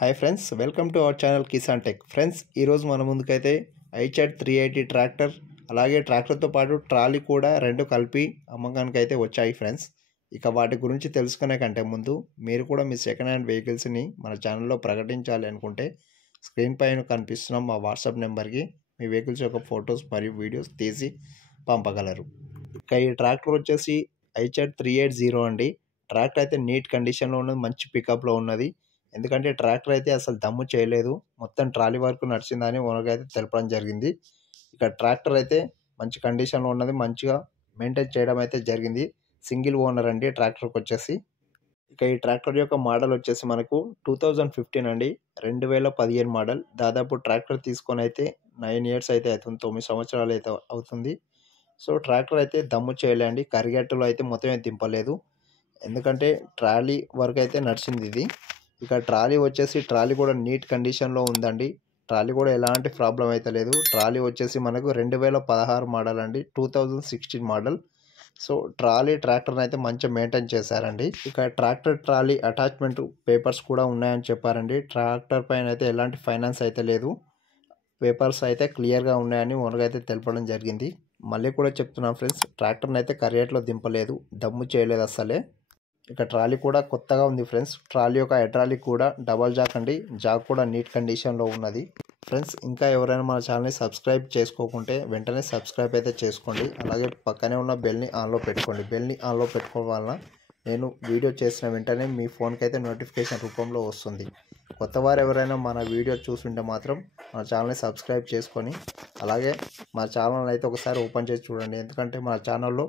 Hi friends, welcome to our channel Kisan tech. Friends, ఈరోజు మన ముందుకైతే ఐచాట్ 380 ట్రాక్టర్, అలాగే ట్రాక్టర్తో పాటు ట్రాలీ కూడా రెండు కలిపి అమ్మకానికి అయితే వచ్చాయి ఫ్రెండ్స్. ఇక వాటి గురించి తెలుసుకునే కంటే ముందు మీరు కూడా మీ సెకండ్ హ్యాండ్ వెహికల్స్ని మన ఛానల్లో ప్రకటించాలి అనుకుంటే స్క్రీన్ పైన కనిపిస్తున్న మా వాట్సాప్ నెంబర్కి మీ వెహికల్స్ యొక్క ఫొటోస్ మరియు వీడియోస్ తీసి పంపగలరు. ఇక ఈ ట్రాక్టర్ వచ్చేసి ఐచాట్ 380 అండి. ట్రాక్టర్ అయితే నీట్ కండిషన్లో ఉన్నది, మంచి పికప్లో ఉన్నది. ఎందుకంటే ట్రాక్టర్ అయితే అసలు దమ్ము చేయలేదు, మొత్తం ట్రాలీ వరకు నడిచిందని ఓనర్ అయితే తెలపడం జరిగింది. ఇక ట్రాక్టర్ అయితే మంచి కండిషన్లో ఉన్నది, మంచిగా మెయింటైన్ చేయడం అయితే జరిగింది. సింగిల్ ఓనర్ అండి ట్రాక్టర్కి వచ్చేసి. ఇక ఈ ట్రాక్టర్ యొక్క మోడల్ వచ్చేసి మనకు 2015 అండి, 2015 మోడల్. దాదాపు ట్రాక్టర్ తీసుకొని అయితే 9 ఇయర్స్ అయితే అవుతుంది, 9 సంవత్సరాలు అయితే అవుతుంది. సో ట్రాక్టర్ అయితే దమ్ము చేయలేండి, కరిగట్టులో అయితే మొత్తం దింపలేదు, ఎందుకంటే ట్రాలీ వరకు అయితే నడిచింది ఇది. ఇక ట్రాలీ వచ్చేసి ట్రాలీ కూడా నీట్ కండిషన్లో ఉందండి. ట్రాలీ కూడా ఎలాంటి ప్రాబ్లం అయితే లేదు. ట్రాలీ వచ్చేసి మనకు 2016 మోడల్ అండి, 2016 మోడల్. సో ట్రాలీ ట్రాక్టర్ని అయితే మంచిగా మెయింటైన్ చేశారండి. ఇక ట్రాక్టర్ ట్రాలీ అటాచ్మెంట్ పేపర్స్ కూడా ఉన్నాయని చెప్పారండి. ట్రాక్టర్ పైన అయితే ఎలాంటి ఫైనాన్స్ అయితే లేదు, పేపర్స్ అయితే క్లియర్గా ఉన్నాయని ఓనర్ అయితే తెలపడం జరిగింది. మళ్ళీ కూడా చెప్తున్నాను ఫ్రెండ్స్, ట్రాక్టర్ని అయితే కరియేట్లో దింపలేదు, దమ్ము చేయలేదు అసలే. ఇక ట్రాలీ కూడా కొత్తగా ఉంది ఫ్రెండ్స్. ట్రాలీ యొక్క హైడ్రాలిక్ కూడా డబల్ జాక్ అండి, జాక్ కూడా నీట్ కండిషన్లో ఉన్నది. ఫ్రెండ్స్, ఇంకా ఎవరైనా మన ఛానల్ని సబ్స్క్రైబ్ చేసుకోకుంటే వెంటనే సబ్స్క్రైబ్ అయితే చేసుకోండి. అలాగే పక్కనే ఉన్న బెల్ని ఆన్లో పెట్టుకోండి. బెల్ని ఆన్లో పెట్టుకోవడం వలన నేను వీడియో చేసిన వెంటనే మీ ఫోన్కి అయితే నోటిఫికేషన్ రూపంలో వస్తుంది. కొత్త వారు ఎవరైనా మన వీడియో చూస్తుంటే మాత్రం మన ఛానల్ని సబ్స్క్రైబ్ చేసుకొని అలాగే మన ఛానల్ అయితే ఒకసారి ఓపెన్ చేసి చూడండి. ఎందుకంటే మన ఛానల్లో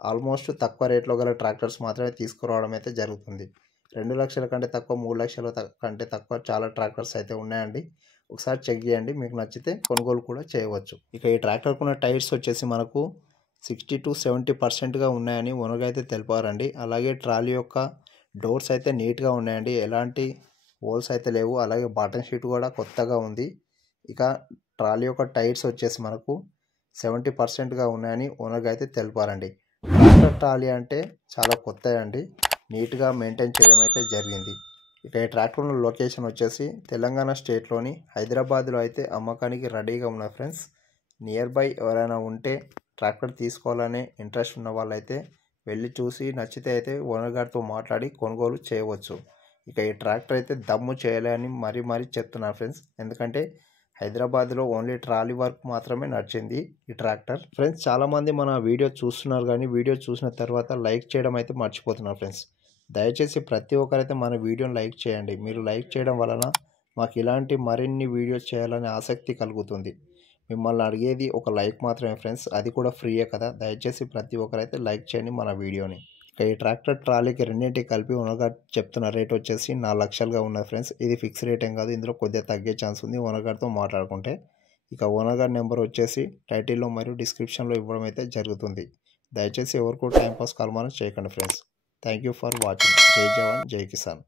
ఆల్మోస్ట్ తక్కువ రేట్లో గల ట్రాక్టర్స్ మాత్రమే తీసుకురావడం అయితే జరుగుతుంది. 2 లక్షల కంటే తక్కువ, 3 లక్షల కంటే తక్కువ చాలా ట్రాక్టర్స్ అయితే ఉన్నాయండి. ఒకసారి చెక్ చేయండి, మీకు నచ్చితే కొనుగోలు కూడా చేయవచ్చు. ఇక ఈ ట్రాక్టర్కు ఉన్న టైర్స్ వచ్చేసి మనకు 60 to 70% ఉన్నాయని ఓనర్ అయితే తెలిపారండి. అలాగే ట్రాలీ యొక్క డోర్స్ అయితే నీట్గా ఉన్నాయండి, ఎలాంటి హోల్స్ అయితే లేవు. అలాగే బాటమ్ షీట్ కూడా కొత్తగా ఉంది. ఇక ట్రాలీ యొక్క టైర్స్ వచ్చేసి మనకు 70% ఉన్నాయని ఓనర్ అయితే తెలిపారండి. ట్రాక్టర్ ట్రాలీ అంటే చాలా కొత్తది అండి, నీట్గా మెయింటైన్ చేయడం అయితే జరిగింది. ఇక ఈ ట్రాక్టర్ ఉన్న లొకేషన్ వచ్చేసి తెలంగాణ స్టేట్లోని హైదరాబాద్లో అయితే అమ్మకానికి రెడీగా ఉన్నాయి ఫ్రెండ్స్. నియర్ బై ఎవరైనా ఉంటే ట్రాక్టర్ తీసుకోవాలనే ఇంట్రెస్ట్ ఉన్న వాళ్ళైతే వెళ్ళి చూసి నచ్చితే అయితే ఓనర్ గారితో మాట్లాడి కొనుగోలు చేయవచ్చు. ఇక ఈ ట్రాక్టర్ అయితే దమ్ము చేయలే అని మరీ చెప్తున్నారు ఫ్రెండ్స్, ఎందుకంటే హైదరాబాద్లో ఓన్లీ ట్రాలీ వర్క్ మాత్రమే నడిచింది ఈ ట్రాక్టర్. ఫ్రెండ్స్, చాలామంది మన వీడియో చూస్తున్నారు, కానీ వీడియో చూసిన తర్వాత లైక్ చేయడం అయితే మర్చిపోతున్నారు ఫ్రెండ్స్. దయచేసి ప్రతి ఒక్కరైతే మన వీడియోని లైక్ చేయండి. మీరు లైక్ చేయడం వలన మాకు ఇలాంటి మరిన్ని వీడియోస్ చేయాలనే ఆసక్తి కలుగుతుంది. మిమ్మల్ని అడిగేది ఒక లైక్ మాత్రమే ఫ్రెండ్స్, అది కూడా ఫ్రీయే కదా. దయచేసి ప్రతి ఒక్కరైతే లైక్ చేయండి మన వీడియోని. ఇక ఈ ట్రాక్టర్ ట్రాలీకి రెండింటికి కలిపి ఓనర్ గారు చెప్తున్న రేట్ వచ్చేసి 4 లక్షలుగా ఉన్నది ఫ్రెండ్స్. ఇది ఫిక్స్ రేట్ ఏం కాదు, ఇందులో కొద్దిగా తగ్గే ఛాన్స్ ఉంది ఓనర్ గారితో మాట్లాడుకుంటే. ఇక ఓనర్ గారి నెంబర్ వచ్చేసి టైటిల్లో మరియు డిస్క్రిప్షన్లో ఇవ్వడం అయితే జరుగుతుంది. దయచేసి ఎవరికో టైంపాస్ కాల్మానం చేయకండి friends. Thank you for watching. జై జవాన్, జై కిసాన్.